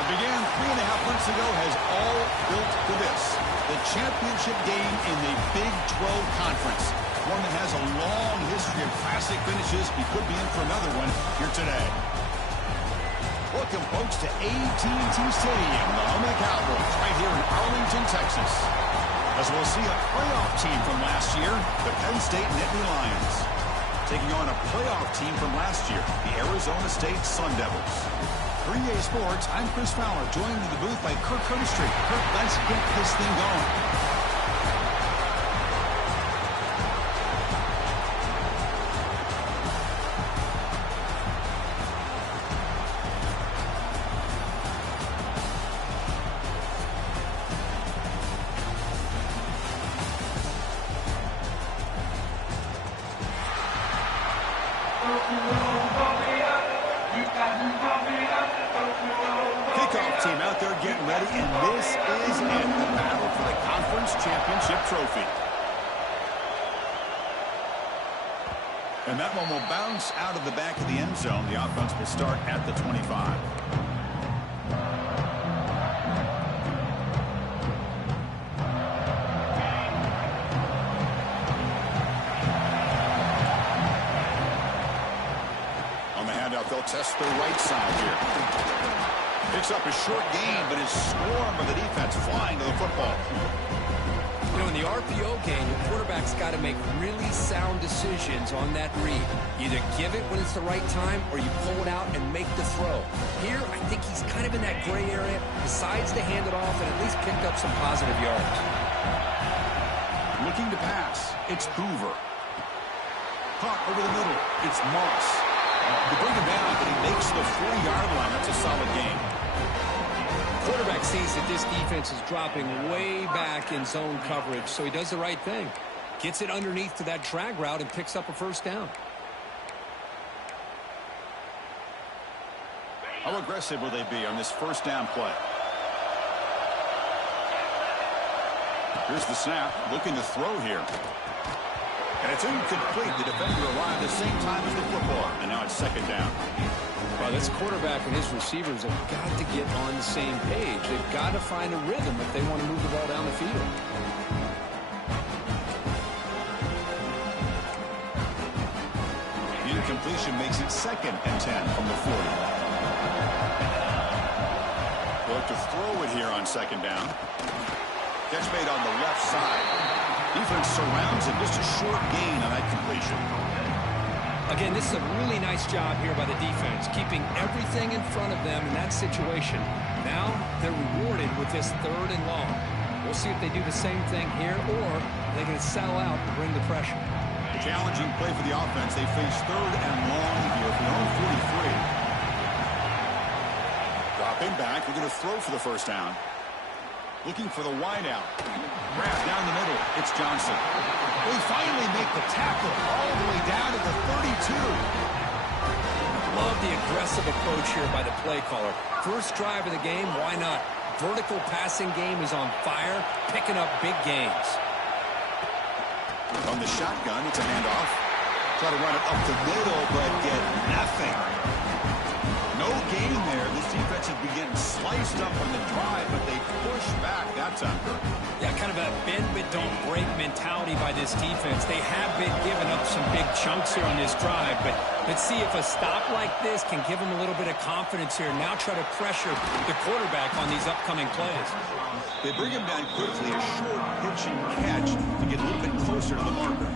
What began 3.5 months ago has all built to this. The championship game in the Big 12 Conference. One that has a long history of classic finishes. He could be in for another one here today. Welcome, folks, to AT&T Stadium, the home of the Cowboys, right here in Arlington, Texas. As we'll see a playoff team from last year, the Penn State Nittany Lions. Taking on a playoff team from last year, the Arizona State Sun Devils. For EA Sports, I'm Chris Fowler, joined in the booth by Kirk Herbstreit. Kirk, let's get this thing going. Kickoff team out there getting ready, and this is it, the battle for the conference championship trophy. And that one will bounce out of the back of the end zone. The offense will start at the 25. They'll test the right side here. Picks up a short gain, but his swarm of the defense flying to the football. You know, in the RPO game, the quarterback's got to make really sound decisions on that read. Either give it when it's the right time, or you pull it out and make the throw. Here, I think he's kind of in that gray area, decides to hand it off, and at least picked up some positive yards. Looking to pass, it's Hoover. Caught over the middle, it's Moss. They bring him down, but he makes the 40-yard line. That's a solid game. Quarterback sees that this defense is dropping way back in zone coverage, so he does the right thing. Gets it underneath to that drag route and picks up a first down. How aggressive will they be on this first down play? Here's the snap, looking to throw here. And it's incomplete. The defender arrived at the same time as the football. And now it's second down. Well, this quarterback and his receivers have got to get on the same page. They've got to find a rhythm if they want to move the ball down the field. The incompletion makes it 2nd and 10 from the 40. Look to throw it here on second down. Catch made on the left side. Defense surrounds him. Just a short gain on that completion. Again, this is a really nice job here by the defense, keeping everything in front of them in that situation. Now they're rewarded with this 3rd and long. We'll see if they do the same thing here, or they're going to settle out and bring the pressure. Challenging play for the offense. They face 3rd and long here from their own 43. Dropping back. They're going to throw for the first down. Looking for the wideout. Grab down the middle. It's Johnson. They finally make the tackle all the way down to the 32. Love the aggressive approach here by the play caller. First drive of the game, why not? Vertical passing game is on fire, picking up big gains. On the shotgun, it's a handoff. Try to run it up the middle, but get nothing. No gain there. This defense has been getting sliced up on the drive, but they push back that time. Yeah, kind of a bend but don't break mentality by this defense. They have been giving up some big chunks here on this drive, but let's see if a stop like this can give them a little bit of confidence here. Now try to pressure the quarterback on these upcoming plays. They bring him down quickly, a short pitch and catch to get a little bit closer to the marker.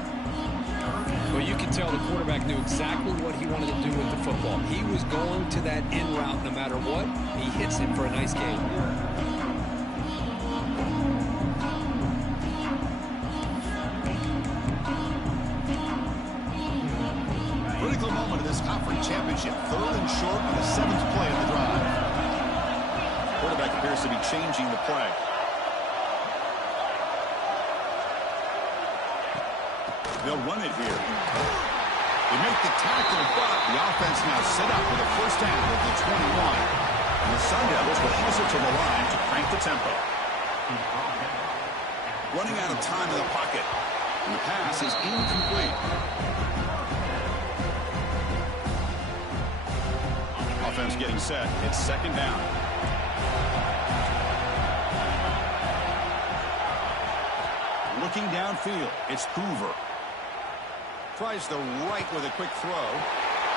Well, you can tell the quarterback knew exactly what he wanted to do with the football. He was going to that in route no matter what. He hits it for a nice gain. Critical moment of this conference championship. 3rd and short on the 7th play of the drive. Quarterback appears to be changing the play. They'll run it here. They make the tackle, but the offense now set up with a first down at the 21. And the Sun Devils will toss it to the line to crank the tempo. Running out of time in the pocket. And the pass is incomplete. Offense getting set. It's second down. Looking downfield, it's Hoover. Tries the right with a quick throw.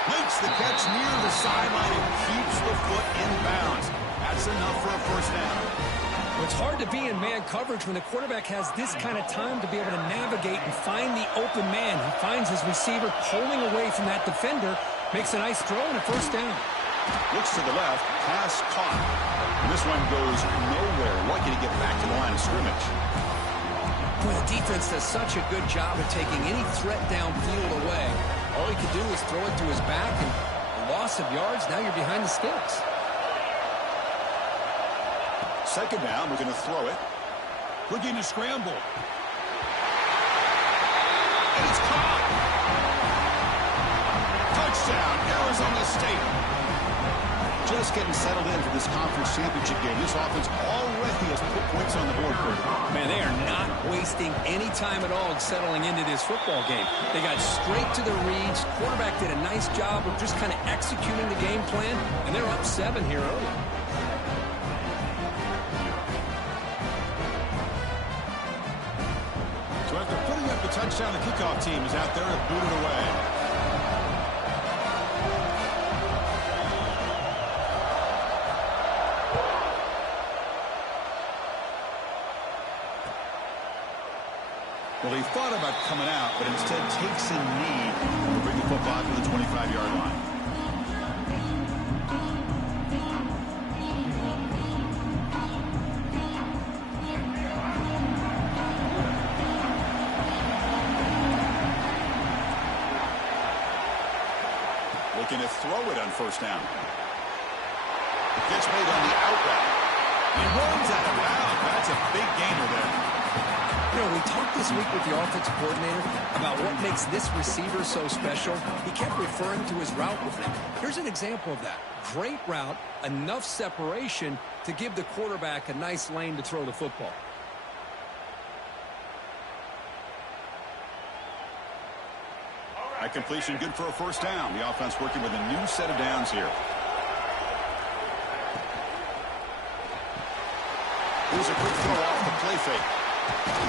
Makes the catch near the sideline and keeps the foot in bounds. That's enough for a first down. Well, it's hard to be in man coverage when the quarterback has this kind of time to be able to navigate and find the open man. He finds his receiver pulling away from that defender, makes a nice throw and a first down. Looks to the left, pass caught. And this one goes nowhere. Lucky to get back to the line of scrimmage. Boy, the defense does such a good job of taking any threat downfield away. All he could do is throw it to his back, and a loss of yards, now you're behind the sticks. Second down, we're going to throw it. Looking to scramble. And it's caught. Touchdown, Arizona State. Just getting settled in for this conference championship game. This offense already has put points on the board, Kurt. Man, they are not wasting any time at all settling into this football game. They got straight to the reads. Quarterback did a nice job of just kind of executing the game plan, and they're up 7 here early. So after putting up the touchdown, the kickoff team is out there to boot it away. Well, he thought about coming out, but instead takes a knee to bring the football to the 25-yard line. Looking to throw it on first down. Gets made on the out route. He runs out of bounds. That's a big gainer there. You know, we talked this week with the offensive coordinator about what makes this receiver so special. He kept referring to his route movement. Here's an example of that. Great route, enough separation to give the quarterback a nice lane to throw the football. That completion good for a first down. The offense working with a new set of downs here. Here's a quick throw off the play fake.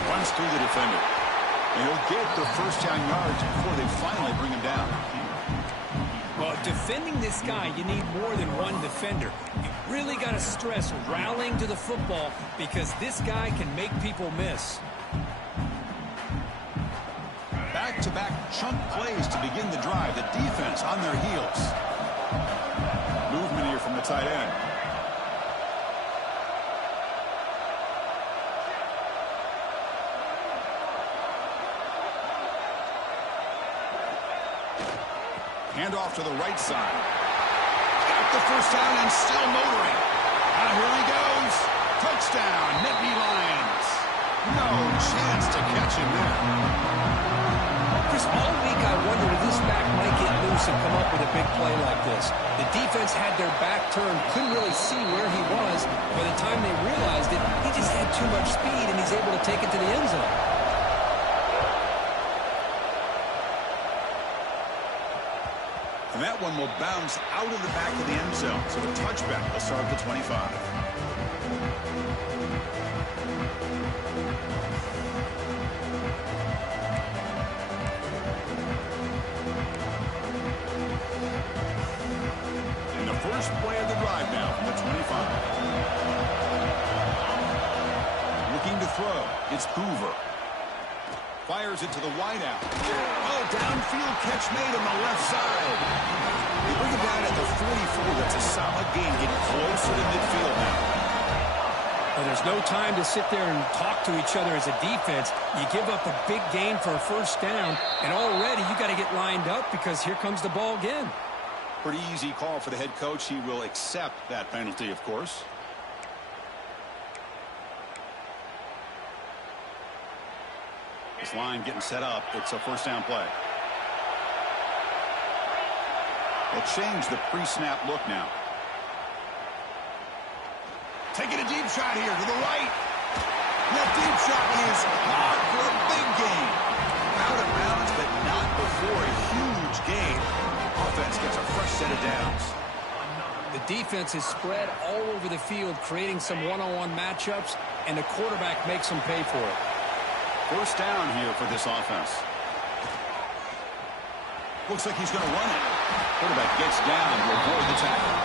Runs through the defender. And he'll get the first down yards before they finally bring him down. Well, defending this guy, you need more than one defender. You really got to stress rallying to the football because this guy can make people miss. Back-to-back chunk plays to begin the drive. The defense on their heels. Movement here from the tight end. Handoff to the right side. Got the first down and still motoring. Now here he goes. Touchdown, Nittany Lions. No chance to catch him there. Chris, all week I wondered if this back might get loose and come up with a big play like this. The defense had their back turned, couldn't really see where he was. By the time they realized it, he just had too much speed, and he's able to take it to the end zone. And that one will bounce out of the back of the end zone. So a touchback will start at the 25. And the first play of the drive now from the 25. Looking to throw. It's Hoover. Fires it to the wideout. Oh, downfield catch made on the left side. They bring it down at the 44. That's a solid gain. Getting closer to midfield now. Well, there's no time to sit there and talk to each other as a defense. You give up a big gain for a first down, and already you got to get lined up because here comes the ball again. Pretty easy call for the head coach. He will accept that penalty, of course. This line getting set up. It's a first down play. They'll change the pre-snap look now. Taking a deep shot here to the right. That deep shot is caught for a big gain. Out of bounds, but not before a huge gain. Offense gets a fresh set of downs. The defense is spread all over the field, creating some one-on-one matchups, and the quarterback makes them pay for it. First down here for this offense. Looks like he's going to run it. Quarterback gets down to avoid the tackle.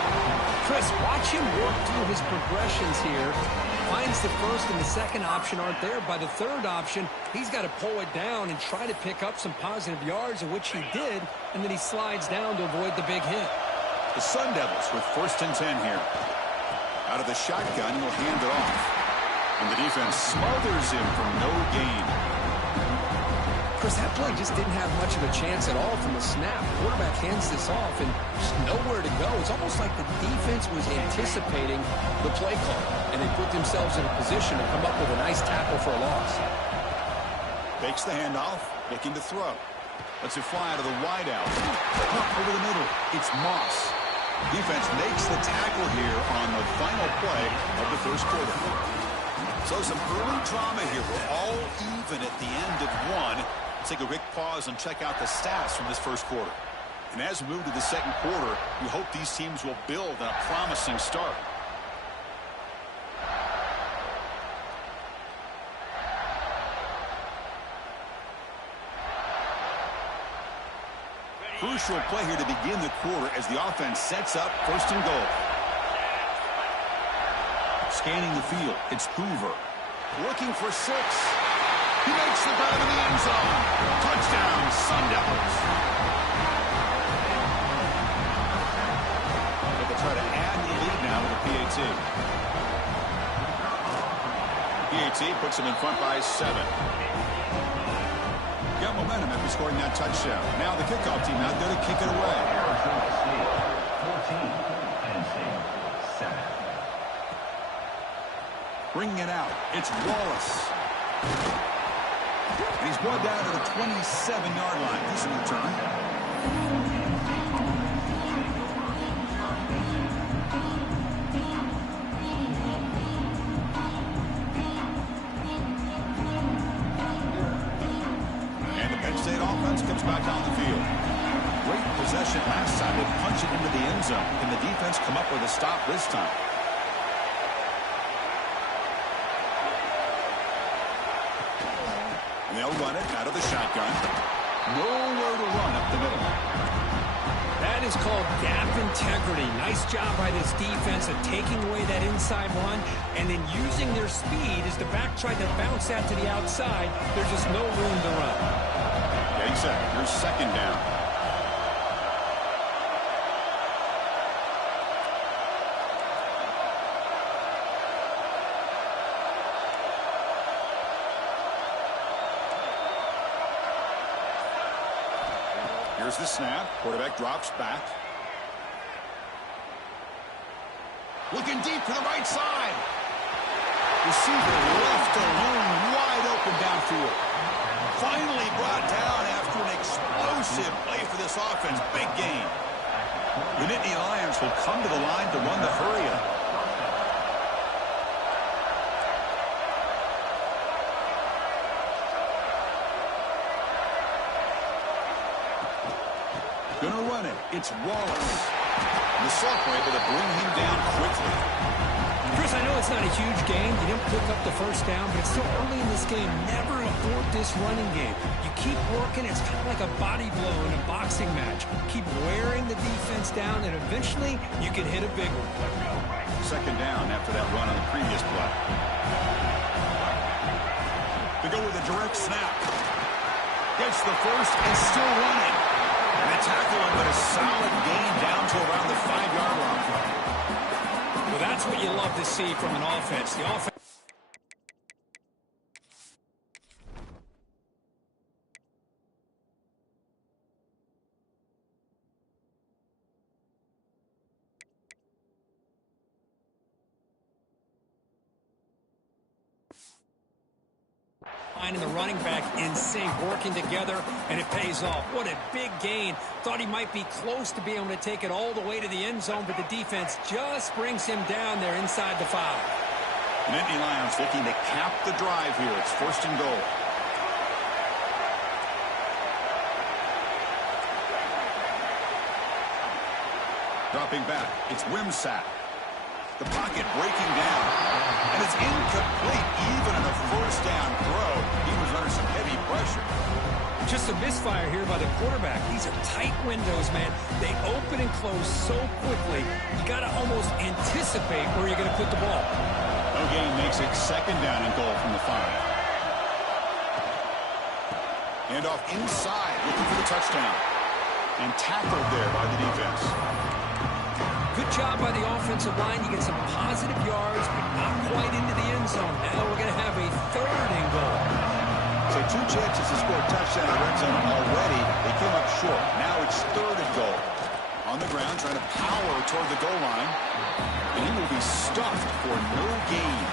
Chris, watch him work through his progressions here. Finds the first and the second option aren't there. By the third option, he's got to pull it down and try to pick up some positive yards, of which he did, and then he slides down to avoid the big hit. The Sun Devils with 1st and 10 here. Out of the shotgun, he'll hand it off. And the defense smothers him for no gain. Chris, that play just didn't have much of a chance at all from the snap. The quarterback hands this off and just nowhere to go. It's almost like the defense was anticipating the play call, and they put themselves in a position to come up with a nice tackle for a loss. Fakes the handoff, looking to throw. Lets it fly out of the wideout. Up over the middle. It's Moss. Defense makes the tackle here on the final play of the first quarter. So some early drama here. We're all even at the end of one. Let's take a quick pause and check out the stats from this first quarter. And as we move to the second quarter, we hope these teams will build on a promising start. Crucial play here to begin the quarter as the offense sets up 1st and goal. Scanning the field, it's Hoover. Looking for 6. He makes the grab in the end zone. Touchdown, Sun Devils. They'll try to add the lead now with a PAT. PAT puts them in front by 7. Got momentum after scoring that touchdown. Now the kickoff team out there to kick it away. 14 and 7. Bringing it out, it's Wallace. And he's brought down to the 27-yard line. This return. And the Penn State offense comes back on the field. Great possession last time. They punch it into the end zone. Can the defense come up with a stop this time? And they'll run it out of the shotgun. Nowhere to run up the middle. That is called gap integrity. Nice job by this defense of taking away that inside run and then using their speed as the back tried to bounce that to the outside. There's just no room to run. Getting set. Here's 2nd down. Here's the snap. Quarterback drops back. Looking deep to the right side. Receiver left alone, wide open downfield. Finally brought down after an explosive play for this offense. Big gain. The Nittany Lions will come to the line to run the hurry-up. Gonna run it. It's Wallace. The Sophomore able to bring him down quickly. Chris, I know it's not a huge game. You didn't pick up the first down, but it's still early in this game. Never abort this running game. You keep working. It's kind of like a body blow in a boxing match. Keep wearing the defense down, and eventually you can hit a big one. 2nd down after that run on the previous play. They go with a direct snap. Gets the first and still running. And the tackle him, but a solid gain down to around the 5-yard line. Well, that's what you love to see from an offense. The offense. And the running back in sync, working together, and it pays off. What a big gain. Thought he might be close to being able to take it all the way to the end zone, but the defense just brings him down there inside the 5. Nittany Lions looking to cap the drive here. It's 1st and goal. Dropping back, it's Wimsatt. The pocket breaking down. And it's incomplete even on a first down throw. He was under some heavy pressure. Just a misfire here by the quarterback. These are tight windows, man. They open and close so quickly. You got to almost anticipate where you're going to put the ball. No gain makes it second down and goal from the 5. And off inside, looking for the touchdown. And tackled there by the defense. Good job by the offensive line. You get some positive yards, but not quite into the end zone. Now we're going to have a 3rd and goal. So 2 chances to score a touchdown in the red zone already. They came up short. Now it's 3rd and goal. On the ground, trying to power toward the goal line. And he will be stuffed for no gain.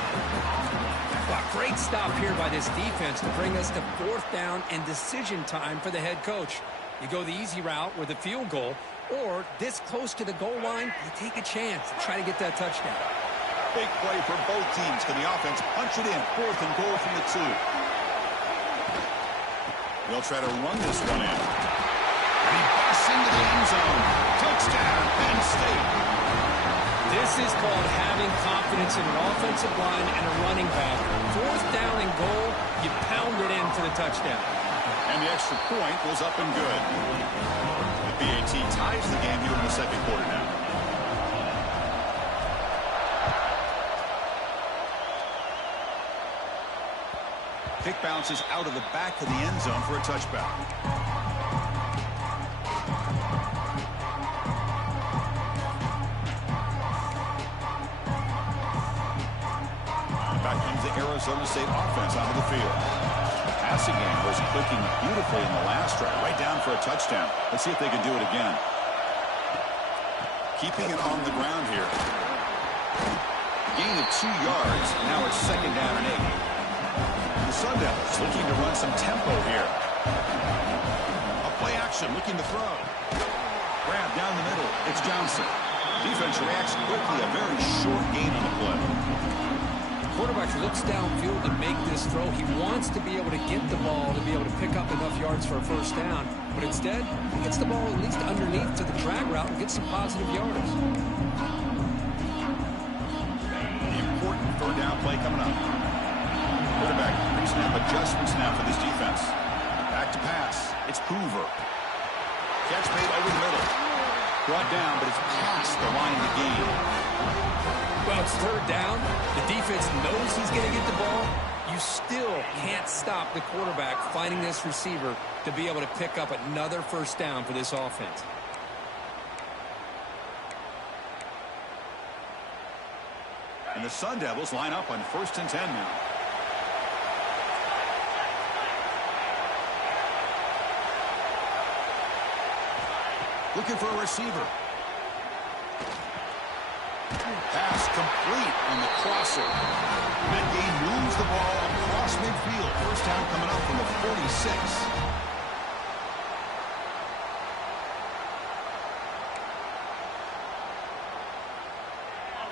Wow, great stop here by this defense to bring us to 4th down and decision time for the head coach. You go the easy route with a field goal, or this close to the goal line, you take a chance to try to get that touchdown. Big play for both teams. Can the offense punch it in? 4th and goal from the 2. They'll try to run this one in. And he busts into the end zone. Touchdown, Penn State. This is called having confidence in an offensive line and a running back. 4th down and goal, you pound it in for the touchdown. And the extra point was up and good. The BAT ties the game here in the 2nd quarter now. Kick bounces out of the back of the end zone for a touchback. And back comes the Arizona State offense onto the field. The passing game was clicking beautifully in the last drive, right down for a touchdown. Let's see if they can do it again. Keeping it on the ground here. Gain of 2 yards. Now it's 2nd down and 8. The Sun Devils looking to run some tempo here. A play action, looking to throw. Grab down the middle. It's Johnson. Defense reacts quickly. A very short gain on the play. The quarterback looks downfield to make this throw. He wants to be able to get the ball to be able to pick up enough yards for a 1st down. But instead, he gets the ball at least underneath to the drag route and gets some positive yards. The important 3rd down play coming up. Quarterback pre-snap adjustments now for this defense. Back to pass. It's Hoover. Catch made over the middle. Brought down, but it's past the line of the game. Well, it's 3rd down. The defense knows he's going to get the ball. You still can't stop the quarterback finding this receiver to be able to pick up another 1st down for this offense. And the Sun Devils line up on 1st and 10 now. Looking for a receiver. Pass complete on the crosser. That game moves the ball across midfield. 1st down coming up from the 46.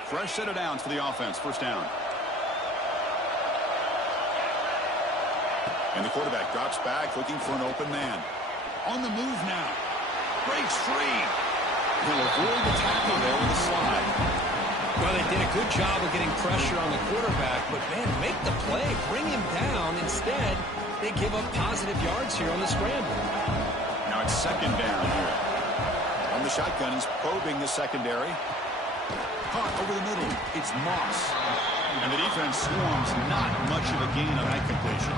Fresh set of downs for the offense. 1st down. And the quarterback drops back looking for an open man. On the move now. Breaks free. He'll avoid the tackle there with a slide. Well, they did a good job of getting pressure on the quarterback, but, man, make the play. Bring him down. Instead, they give up positive yards here on the scramble. Now it's 2nd down here. On the shotgun, he's probing the secondary. Caught over the middle. It's Moss. And the defense swarms. Not much of a gain on that completion.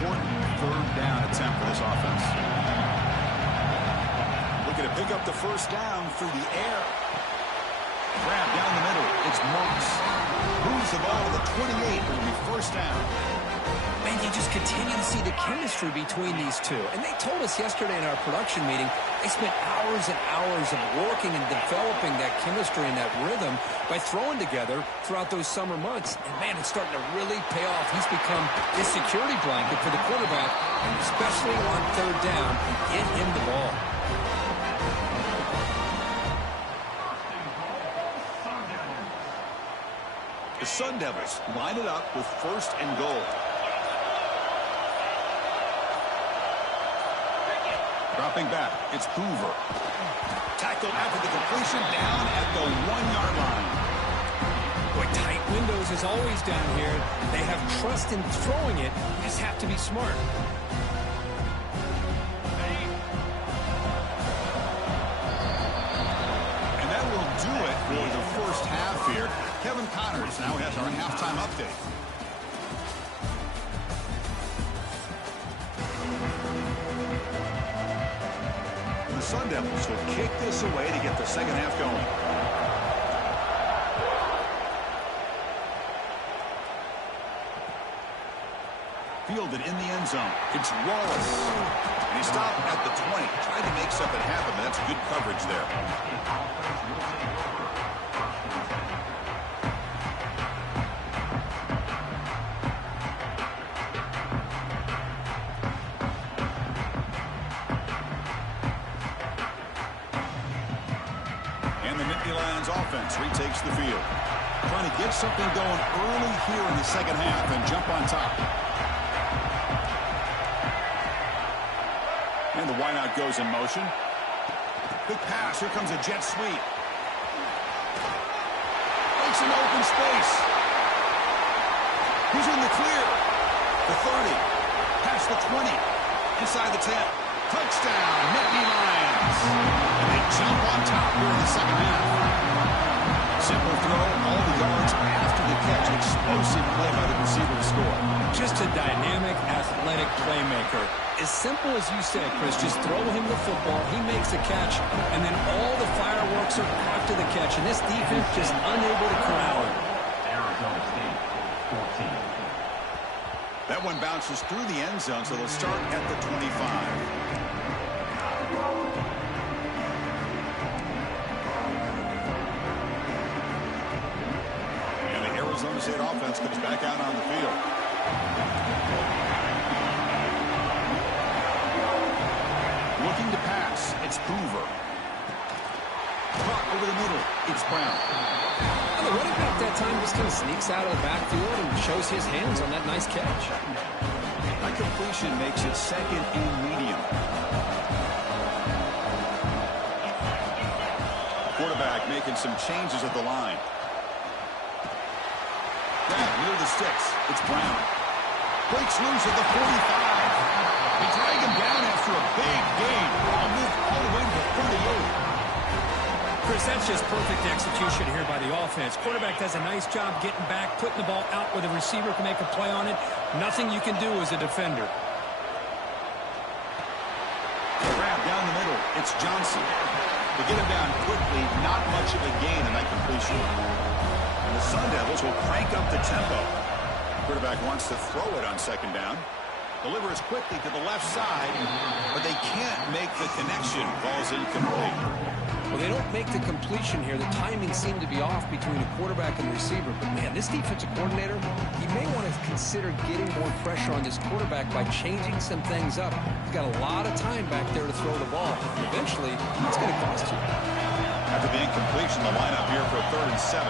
Important 3rd down attempt for this offense. Looking to pick up the 1st down through the air. Grab down the middle. It's Moss. Moves the ball to the 28. It will be 1st down. Man, you just continue to see the chemistry between these two. And they told us yesterday in our production meeting, they spent hours and hours of working and developing that chemistry and that rhythm by throwing together throughout those summer months. And, man, it's starting to really pay off. He's become this security blanket for the quarterback, and especially on 3rd down, get him the ball. The Sun Devils line it up with 1st and goal. Dropping back, it's Hoover. Tackled after the completion, down at the 1-yard line. Boy, tight windows is always down here. They have trust in throwing it. You just have to be smart. And that will do it for the first half here. Kevin Connors now has our halftime update. The Sun Devils will kick this away to get the second half going. Fielded in the end zone. It's Wallace. And he stopped at the 20. Tried to make something happen, but that's good coverage there. And the Nittany Lions offense retakes the field. Trying to get something going early here in the second half and jump on top. And the wideout goes in motion. Quick pass. Here comes a jet sweep. Makes an open space. He's in the clear. The 30. Past the 20. Inside the 10. Touchdown, Nittany Lions. And they jump on top here in the second half. Simple throw, all the yards after the catch. Explosive play by the receiver to score. Just a dynamic, athletic playmaker. As simple as you said, Chris, just throw him the football, he makes a catch, and then all the fireworks are after the catch, and this defense just unable to corral him. Arizona State, 14. That one bounces through the end zone, so they'll start at the 25. Arizona State offense comes back out on the field. Looking to pass. It's Hoover. Caught over the middle. It's Brown. Well, the running back that time just kind of sneaks out of the backfield and shows his hands on that nice catch. That completion makes it second and medium. Quarterback making some changes at the line. Grab near the sticks. It's Brown. Breaks loose at the 45. They drag him down after a big gain. I'll move all the way to the 38. Chris, that's just perfect execution here by the offense. Quarterback does a nice job getting back, putting the ball out where the receiver can make a play on it. Nothing you can do as a defender. Grab down the middle. It's Johnson. They get him down quickly. Not much of a gain in that completion. And the Sun Devils will crank up the tempo. Quarterback wants to throw it on second down. Delivers quickly to the left side, but they can't make the connection. Ball's incomplete. Well, they don't make the completion here. The timing seemed to be off between the quarterback and the receiver. But, man, this defensive coordinator, he may want to consider getting more pressure on this quarterback by changing some things up. He's got a lot of time back there to throw the ball. Eventually, it's going to cost you. After the incompletion, the lineup here for 3rd and 7.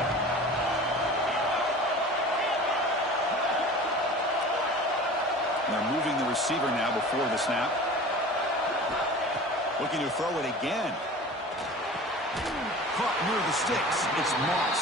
They're moving the receiver now before the snap. Looking to throw it again. Caught near the sticks. It's Moss.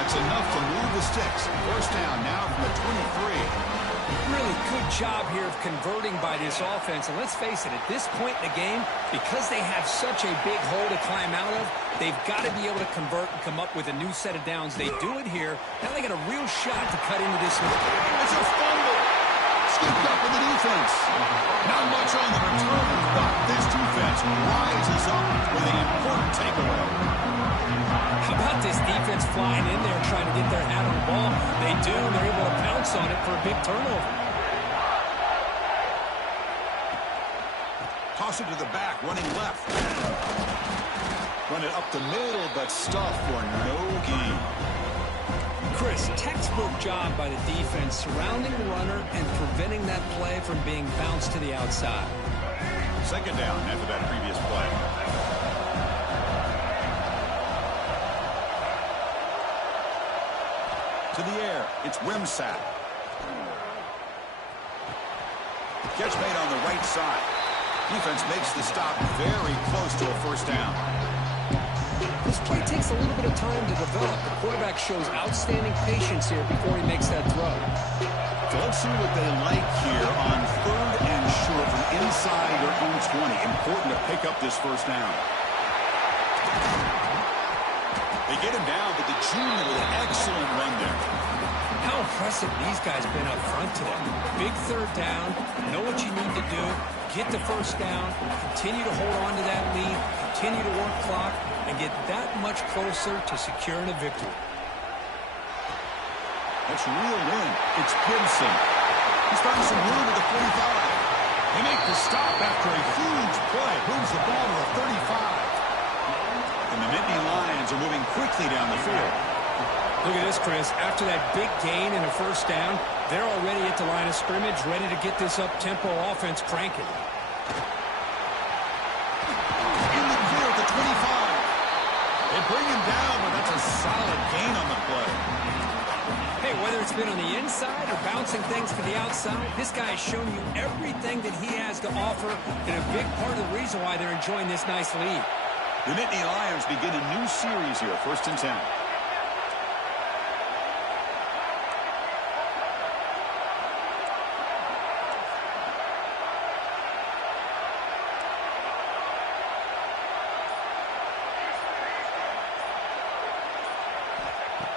That's enough to move the sticks. First down now from the 23. Really good job here of converting by this offense. And let's face it, at this point in the game, because they have such a big hole to climb out of, they've got to be able to convert and come up with a new set of downs. They do it here. Now they got a real shot to cut into this one. It's a fumble. Scooped up with the defense. Not much on the return, but this defense rises up with an important takeaway. How about this defense flying in there trying to get their hat on the ball? They do, and they're able to pounce on it for a big turnover. Toss it to the back, running left. Run it up the middle, but stuffed for no gain. Chris, textbook job by the defense surrounding the runner and preventing that play from being bounced to the outside. Second down after that previous play. To the air, it's Wimsatt. Catch made on the right side. Defense makes the stop very close to a first down. This play takes a little bit of time to develop. The quarterback shows outstanding patience here before he makes that throw. So let's see what they like here on 3rd and short from inside their own 20. Important to pick up this first down. They get him down, but the junior with an excellent run there. How impressive these guys been up front today. Big 3rd down, know what you need to do, get the first down, continue to hold on to that lead, continue to work clock, and get that much closer to securing a victory. That's reeled in. It's Gibson. He's found some room at the 45. They make the stop after a huge play. Moves the ball to the 35. And the Nittany Lions are moving quickly down the field. Look at this, Chris. After that big gain and a first down, they're already at the line of scrimmage, ready to get this up-tempo offense cranking. In the clear at the 25. They bring him down, but that's a solid gain on the play. Hey, whether it's been on the inside or bouncing things to the outside, this guy has shown you everything that he has to offer, and a big part of the reason why they're enjoying this nice lead. The Nittany Lions begin a new series here, 1st and 10.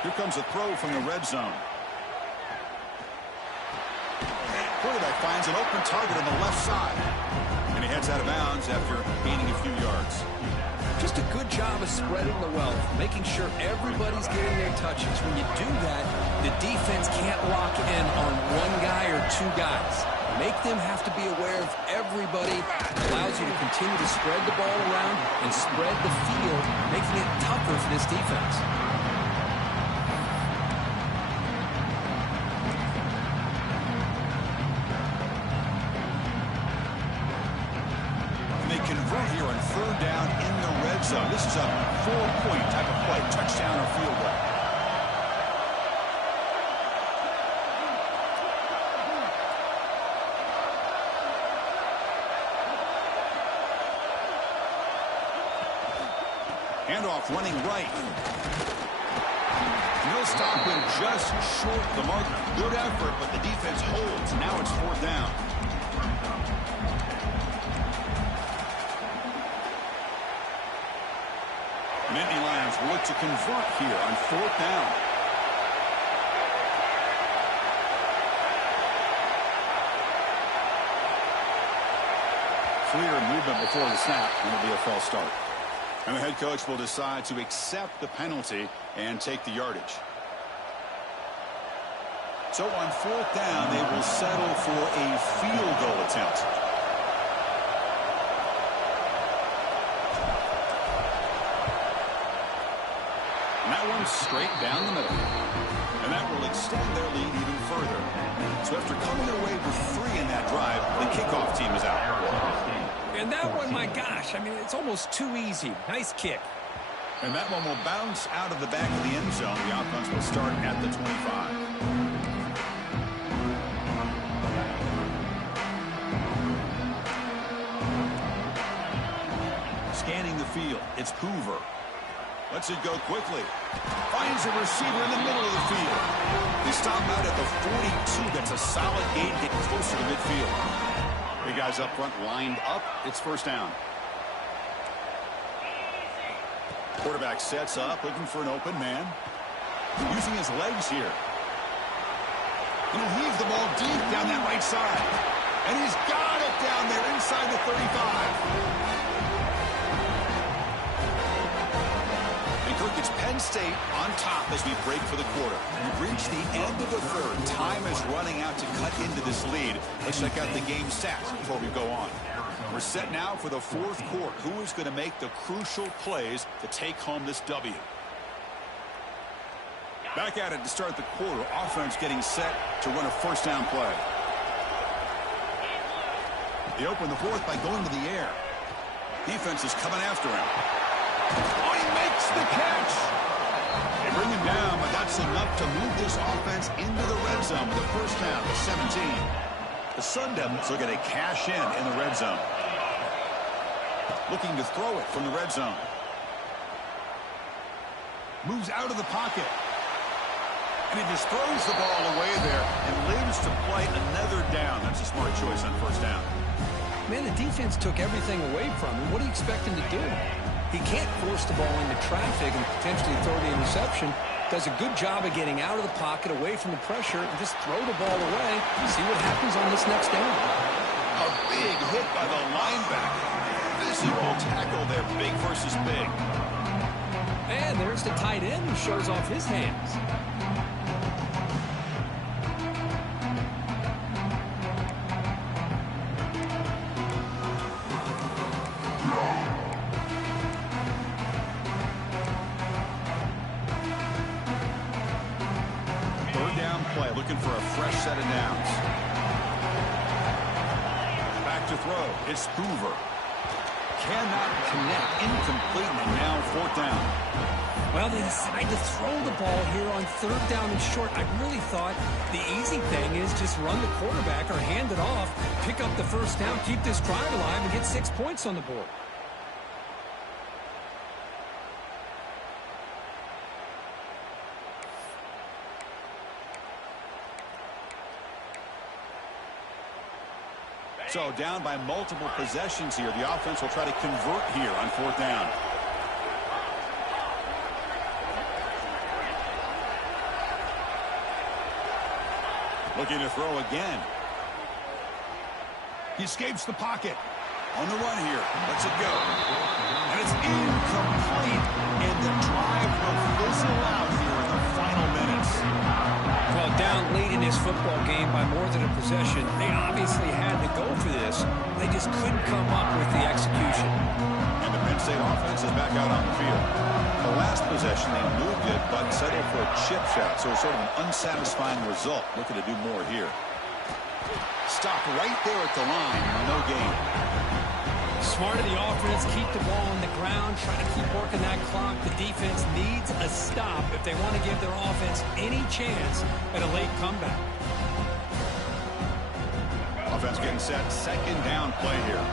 Here comes a throw from the red zone. Quarterback finds an open target on the left side. And he heads out of bounds after gaining a few yards. Just a good job of spreading the wealth, making sure everybody's getting their touches. When you do that, the defense can't lock in on one guy or two guys. Make them have to be aware of everybody. Allows you to continue to spread the ball around and spread the field, making it tougher for this defense. Convert here on 3rd down in the red zone. This is a 4-point type of play, touchdown or field goal. Handoff running right. No stopping, just short of the mark. Good effort, but the defense holds. Now it's 4th down. Nittany Lions will look to convert here on 4th down. Clear movement before the snap, and it'll be a false start. And the head coach will decide to accept the penalty and take the yardage. So on 4th down, they will settle for a field goal attempt. And that one's straight down the middle. And that will extend their lead even further. So after coming away with 3 in that drive, the kickoff team is out. And that one, my gosh, I mean, it's almost too easy. Nice kick. And that one will bounce out of the back of the end zone. The offense will start at the 25. Scanning the field, it's Hoover. Lets it go quickly. Finds a receiver in the middle of the field. They stop out at the 42. That's a solid gain, get closer to midfield. The guys up front lined up. It's 1st down. Quarterback sets up, looking for an open man. Using his legs here. He'll heave the ball deep down that right side. And he's got it down there inside the 35. It's Penn State on top as we break for the quarter. We've reached the end of the 3rd. Time is running out to cut into this lead. Let's check out the game stats before we go on. We're set now for the 4th quarter. Who is going to make the crucial plays to take home this W? Back at it to start the quarter. Offense getting set to run a first down play. They open the 4th by going to the air. Defense is coming after him. Oh, he makes the catch. They bring him down, but that's enough to move this offense into the red zone with a first down at 17. The Sun Devils are going to cash in the red zone. Looking to throw it from the red zone. Moves out of the pocket. And he just throws the ball away there and lives to play another down. That's a smart choice on first down. Man, the defense took everything away from him. What do you expect him to do? He can't force the ball into traffic and potentially throw the interception. Does a good job of getting out of the pocket, away from the pressure, and just throw the ball away. See what happens on this next down. A big hit by the linebacker. Physical tackle there, big versus big. And there's the tight end who shows off his hands. Third down play, looking for a fresh set of downs. Back to throw. It's Hoover. Cannot connect. Incomplete, and now fourth down. Well, they decide to throw the ball here on third down and short. I really thought the easy thing is just run the quarterback or hand it off, pick up the first down, keep this drive alive, and get 6 points on the board. So down by multiple possessions here. The offense will try to convert here on fourth down. Looking to throw again. He escapes the pocket. On the run here. Lets it go. And it's incomplete. And the drive will fizzle out here in the final minutes. Well, down late in this football game by more than a possession, they obviously had to go for this. They just couldn't come up with the execution. And the Penn State offense is back out on the field. The last possession, they moved it, but settled for a chip shot. So it's sort of an unsatisfying result. Looking to do more here. Stop right there at the line. No gain. Smart of the offense, keep the ball on the ground, try to keep working that clock. The defense needs a stop if they want to give their offense any chance at a late comeback. Offense getting set. Second down play here.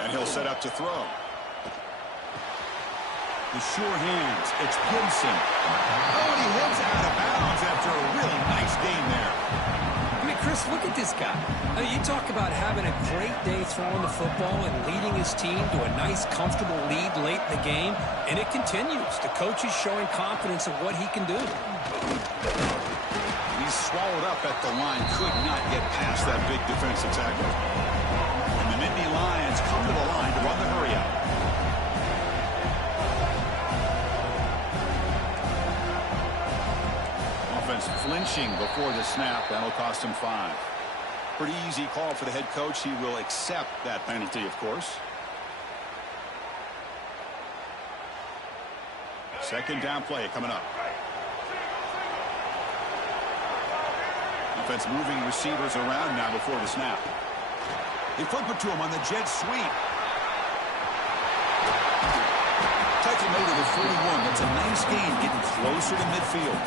And he'll set up to throw. The sure hands. It's Gibson. Oh, and he heads out of bounds after a really nice game there. I mean, Chris, look at this guy. I mean, you talk about having a great day throwing the football and leading his team to a nice, comfortable lead late in the game, and it continues. The coach is showing confidence of what he can do. He's swallowed up at the line. Could not get past that big defensive tackle. And the Nittany Lions come to the line to run the hurry out. Offense flinching before the snap. That'll cost him 5. Pretty easy call for the head coach. He will accept that penalty, of course. Second down play coming up. Offense moving receivers around now before the snap. They flip it to him on the jet sweep. Takes him over to 41. That's a nice gain, getting closer to midfield.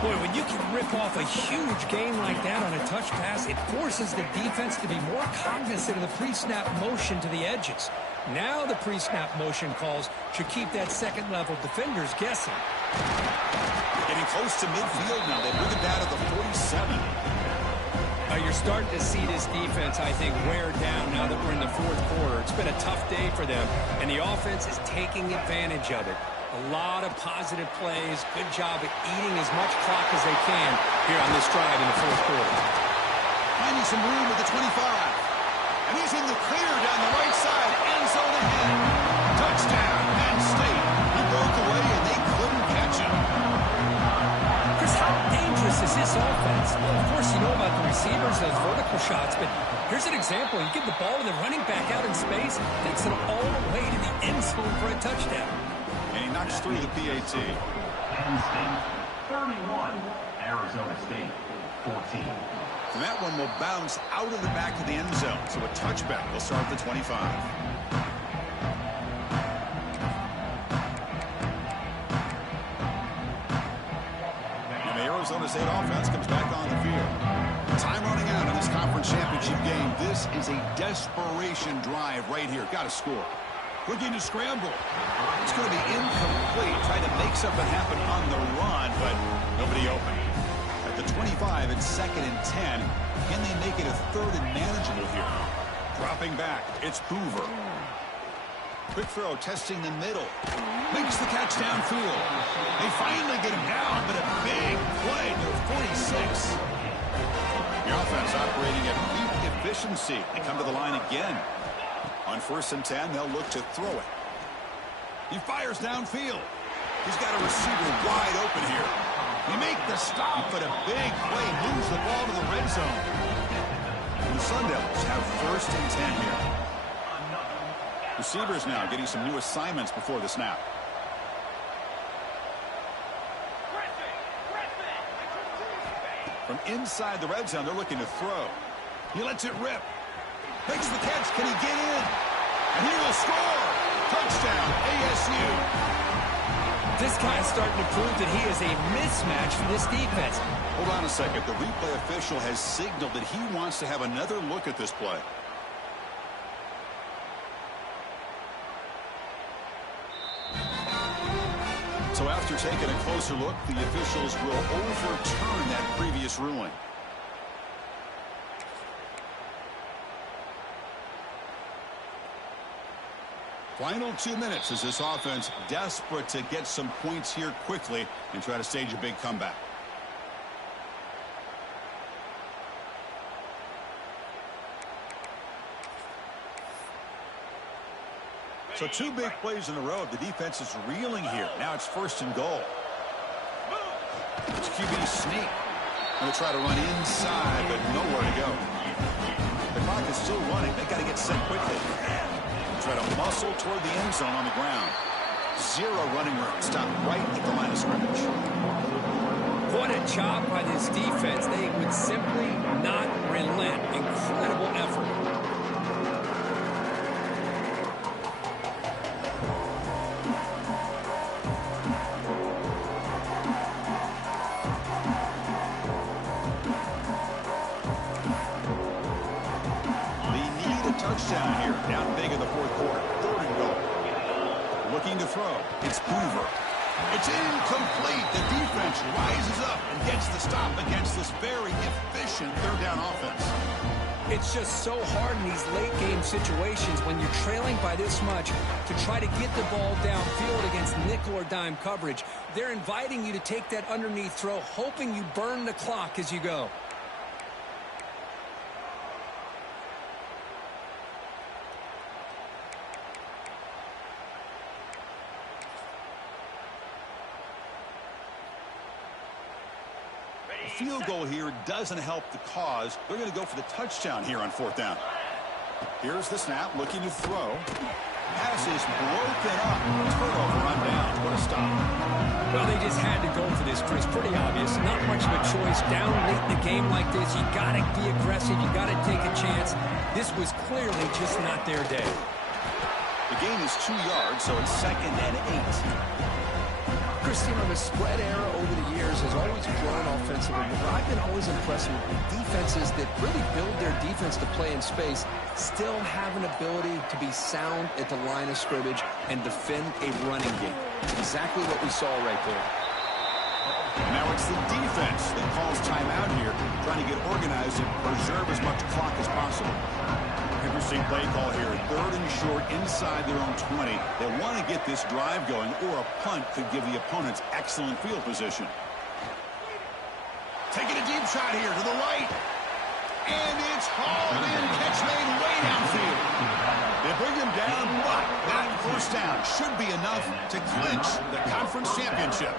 Boy, when you can rip off a huge gain like that on a touch pass, it forces the defense to be more cognizant of the pre-snap motion to the edges. Now the pre-snap motion calls should keep that second-level defenders guessing. Getting close to midfield now. They bring it down to the 47. You're starting to see this defense, I think, wear down now that we're in the fourth quarter. It's been a tough day for them, and the offense is taking advantage of it. A lot of positive plays. Good job at eating as much clock as they can here on this drive in the fourth quarter. Finding some room at the 25. And he's in the clear down the right side. End zone ahead. Touchdown, Penn State. He broke away, and they couldn't catch him. Chris, how dangerous is this offense? Well, of course, you know about the receivers, those vertical shots, but here's an example. You give the ball to the running back out in space, takes it all the way to the end zone for a touchdown. And he knocks through the PAT. Penn State 31, Arizona State 14. And that one will bounce out of the back of the end zone. So a touchback will start at the 25. Arizona State offense comes back on the field. Time running out in this conference championship game. This is a desperation drive right here. Got to score. Looking to scramble. It's going to be incomplete. Trying to make something happen on the run, but nobody open. At the 25, it's 2nd and 10. Can they make it a 3rd and manageable here? Dropping back, it's Hoover. Quick throw, testing the middle. Makes the catch downfield. They finally get him down, but a big play to 46. The offense operating at peak efficiency. They come to the line again. On 1st and 10, they'll look to throw it. He fires downfield. He's got a receiver wide open here. They make the stop, but a big play moves the ball to the red zone. And the Sun Devils have 1st and 10 here. Receivers now getting some new assignments before the snap. From inside the red zone, they're looking to throw. He lets it rip. Makes the catch. Can he get in? And he will score. Touchdown, ASU. This guy's starting to prove that he is a mismatch for this defense. Hold on a second. The replay official has signaled that he wants to have another look at this play. So after taking a closer look, the officials will overturn that previous ruling. Final 2 minutes as this offense desperate to get some points here quickly and try to stage a big comeback. So 2 big plays in a row. The defense is reeling here. Now it's 1st and goal. It's QB sneak. Going to try to run inside, but nowhere to go. The clock is still running. They got to get set quickly. Try to muscle toward the end zone on the ground. 0 running room. Stop right at the line of scrimmage. What a job by this defense. They would simply not relent. Incredible effort. Touchdown here, down big in the 4th quarter. 3rd and goal. Looking to throw. It's Hoover. It's incomplete. The defense rises up and gets the stop against this very efficient 3rd down offense. It's just so hard in these late game situations when you're trailing by this much to try to get the ball downfield against nickel or dime coverage. They're inviting you to take that underneath throw, hoping you burn the clock as you go. Field goal here doesn't help the cause. They're going to go for the touchdown here on 4th down. Here's the snap, looking to throw. Pass is broken up. Turnover on down. What a stop. Well, they just had to go for this, Chris. Pretty obvious. Not much of a choice. Down late in the game like this, you got to be aggressive. You got to take a chance. This was clearly just not their day. The gain is 2 yards, so it's 2nd and 8. Chris, you know, the spread era over the years has always grown offensively, but I've been always impressed with defenses that really build their defense to play in space, still have an ability to be sound at the line of scrimmage and defend a running game. Exactly what we saw right there. Now it's the defense that calls timeout here, trying to get organized and preserve as much clock as possible. Interesting play call here. 3rd and short inside their own 20. They want to get this drive going, or a punt could give the opponents excellent field position. Taking a deep shot here to the right. And it's hauled in. Catch made way downfield. They bring him down, but that 1st down should be enough to clinch the conference championship.